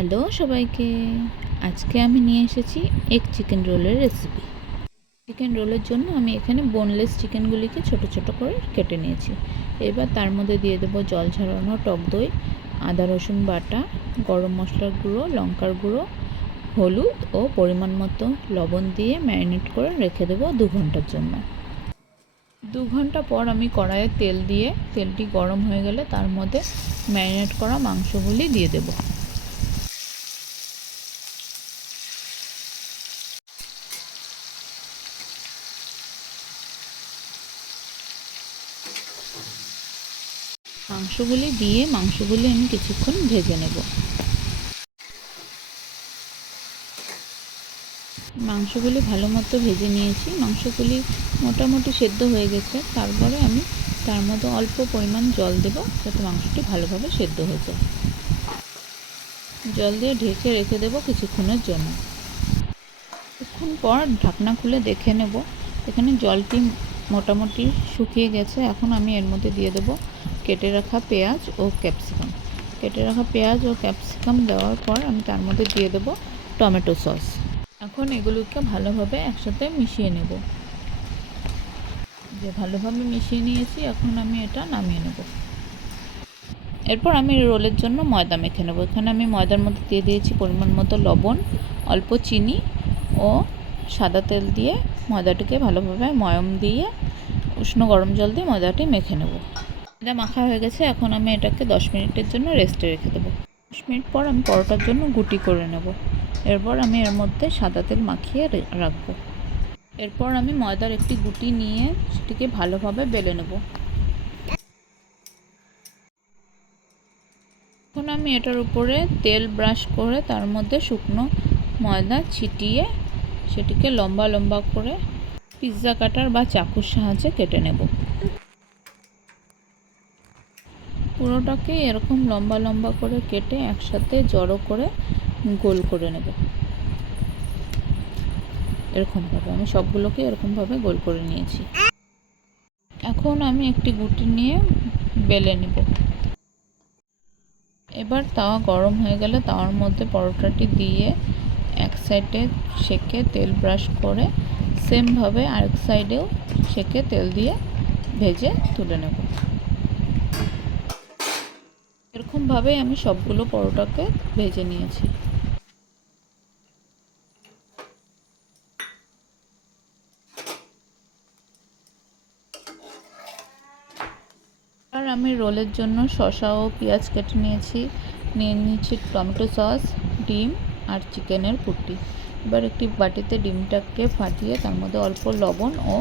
Hello সবাইকে। আজকে আমি নিয়ে এসেছি এগ চিকেন রোলের রেসিপি। চিকেন রোলের জন্য আমি এখানে বোনলেস চিকেনগুলিকে ছোট ছোট করে কেটে নিয়েছি। এবার তার মধ্যে দিয়ে দেবো জল ঝরানো টক দই, আদা রসুন বাটা, গরম মশলার গুঁড়ো, লঙ্কার গুঁড়ো, হলুদ ও পরিমাণ মতো লবণ দিয়ে ম্যারিনেট করে রেখে দেবো 2 ঘন্টার জন্য। 2 ঘন্টা পর আমি কড়াইয়ে তেল দিয়ে তেলটি গরম হয়ে গেলে তার মধ্যে ম্যারিনেট করা মাংসগুলি দিয়ে দেবো। মাংসগুলি আমি কিছুক্ষণ ভেজে নেব। মাংসগুলি ভালো মতো ভেজে নিয়েছি। মাংসগুলি মোটামুটি সেদ্ধ হয়ে গেছে। তারপরে আমি তার মধ্যে অল্প পরিমাণ জল দেব যাতে মাংসটি ভালোভাবে সেদ্ধ হয়ে যায়। জল দিয়ে ঢেকে রেখে দেব কিছুক্ষণের জন্য। কিছুক্ষণ পর ঢাকনা খুলে দেখে নেব। এখানে জলটি মোটামুটি শুকিয়ে গেছে। এখন আমি এর মধ্যে দিয়ে দেব কেটে রাখা পেঁয়াজ ও ক্যাপসিকাম। কেটে রাখা পেঁয়াজ ও ক্যাপসিকাম দেওয়ার পর আমি তার মধ্যে দিয়ে দেব টমেটো সস। এখন এগুলোকে ভালোভাবে একসাথে মিশিয়ে নেব। ভালোভাবে মিশিয়ে নিয়েছি, এখন আমি এটা নামিয়ে নেব। এরপর আমি রোলের জন্য ময়দা মেখে নেব। এখানে আমি ময়দার মধ্যে দিয়ে দিয়েছি পরিমাণ মতো লবণ, অল্প চিনি ও সাদা তেল দিয়ে ময়দাটিকে ভালোভাবে ময়াম দিয়ে উষ্ণ গরম জল দিয়ে ময়দাটি মেখে নেব। ময়দা মাখা হয়ে গেছে। এখন আমি এটাকে 10 মিনিটের জন্য রেস্টে রেখে দেবো। 10 মিনিট পর আমি পরোটার জন্য গুটি করে নেব। এরপর আমি এর মধ্যে সাদা তেল মাখিয়ে রাখবো। এরপর আমি ময়দার একটি গুটি নিয়ে সেটিকে ভালোভাবে বেলে নেব। এখন আমি এটার উপরে তেল ব্রাশ করে তার মধ্যে শুকনো ময়দা ছিটিয়ে সেটিকে লম্বা লম্বা করে পিৎজা কাটার বা চাকুর সাহায্যে কেটে নেব। পুরোটাকে এরকম লম্বা লম্বা করে কেটে একসাথে জড়ো করে গোল করে নেব। এরকমভাবে আমি সবগুলোকে এরকমভাবে গোল করে নিয়েছি। এখন আমি একটি গুটি নিয়ে বেলে নেব। এবার তাওয়া গরম হয়ে গেলে তাওয়ার মধ্যে পরোটাটি দিয়ে এক সাইডে সেঁকে তেল ব্রাশ করে সেমভাবে আরেক সাইডেও সেঁকে তেল দিয়ে ভেজে তুলে নেব। এরকমভাবেই আমি সবগুলো পরোটাকে ভেজে নিয়েছি। আর আমি রোলের জন্য শসা ও পেঁয়াজ কেটে নিয়েছি। নিয়ে নিয়েছি টমেটো সস, ডিম আর চিকেনের পুটি। এবার একটি বাটিতে ডিমটাকে ফাটিয়ে তার মধ্যে অল্প লবণ ও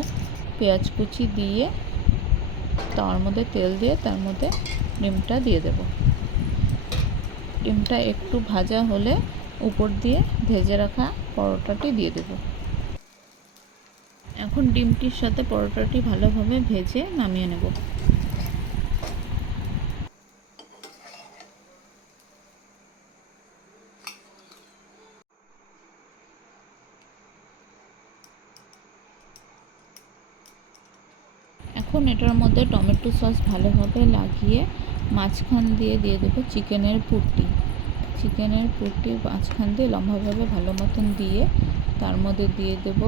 পেঁয়াজ কুচি দিয়ে তার মধ্যে তেল দিয়ে তার মধ্যে ডিমটা দিয়ে দেব। ডিমটা একটু ভাজা হলে উপর দিয়ে ভেজে রাখা পরোটাটি দিয়ে দেব। এখন ডিমটির সাথে পরোটাটি ভালোভাবে ভেজে নামিয়ে নেব। এখন এটার মধ্যে টমেটো সস ভালোভাবে লাগিয়ে মাঝখান দিয়ে দেবো চিকেনের পুটি। চিকেনের পুটি মাঝখান দিয়ে লম্বাভাবে ভালো মতন দিয়ে তার মধ্যে দিয়ে দেব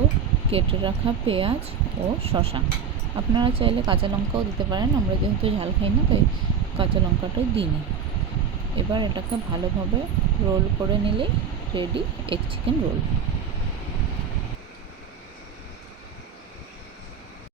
কেটে রাখা পেঁয়াজ ও শসা। আপনারা চাইলে কাঁচা লঙ্কাও দিতে পারেন। আমরা যেহেতু ঝাল খাই না তাই কাঁচা লঙ্কাটাই দিইনি। এবার এটাকে ভালোভাবে রোল করে নিলেই রেডি এগ চিকেন রোল।